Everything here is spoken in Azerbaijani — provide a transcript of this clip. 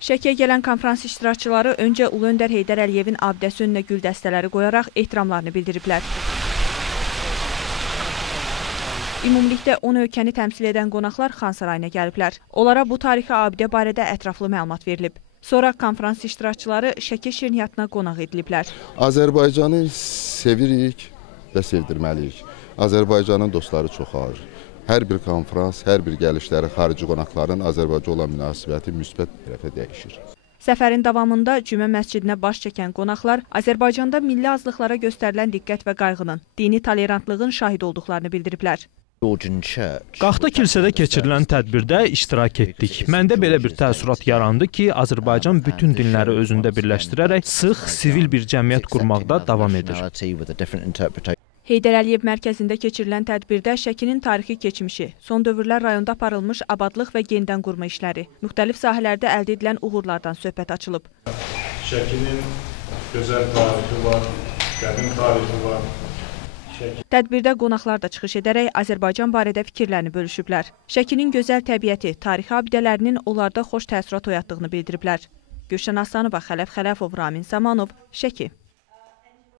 Şəkiyə gələn konfrans iştirakçıları öncə Ulu Öndər Heydər Əliyevin abidəsi önünə gül dəstələri qoyaraq ehtiramlarını bildiriblər. Ümumilikdə 10 ölkəni təmsil edən qonaqlar Xan Sarayına gəliblər. Onlara bu tarixi abidə barədə ətraflı məlumat verilib. Sonra konfrans iştirakçıları Şəki şirniyyatına qonaq ediliblər. Azərbaycanı sevirik və sevdirməliyik. Azərbaycanın dostları çoxalır. Hər bir konfrans, hər bir gəlişləri xarici qonaqların Azərbaycan olan münasibəti müsbət tərəfə dəyişir. Səfərin davamında Cümə məscidinə baş çəkən qonaqlar Azərbaycanda milli azlıqlara göstərilən diqqət və qayğının, dini tolerantlığın şahid olduqlarını bildiriblər. Qaxta kilsədə keçirilən tədbirdə iştirak etdik. Məndə belə bir təəssürat yarandı ki, Azərbaycan bütün dinləri özündə birləşdirərək sıx, sivil bir cəmiyyət qurmaqda davam edir. Heydər Əliyev mərkəzində keçirilən tədbirdə Şəkinin tarixi keçmişi, son dövrlər rayonda aparılmış abadlıq və yenidən qurma işləri, müxtəlif sahələrdə əldə edilən uğurlardan söhbət açılıb. Şəkinin gözəl tarixi var, qədim tarixi var. Tədbirdə qonaqlar da çıxış edərək Azərbaycan barədə fikirlərini bölüşüblər. Şəkinin gözəl təbiəti, tarixi abidələrinin onlarda xoş təəssürat oyatdığını bildiriblər. Gülşən Aslanova, Xələf Xələfov, Ramin Samanov, Şəki.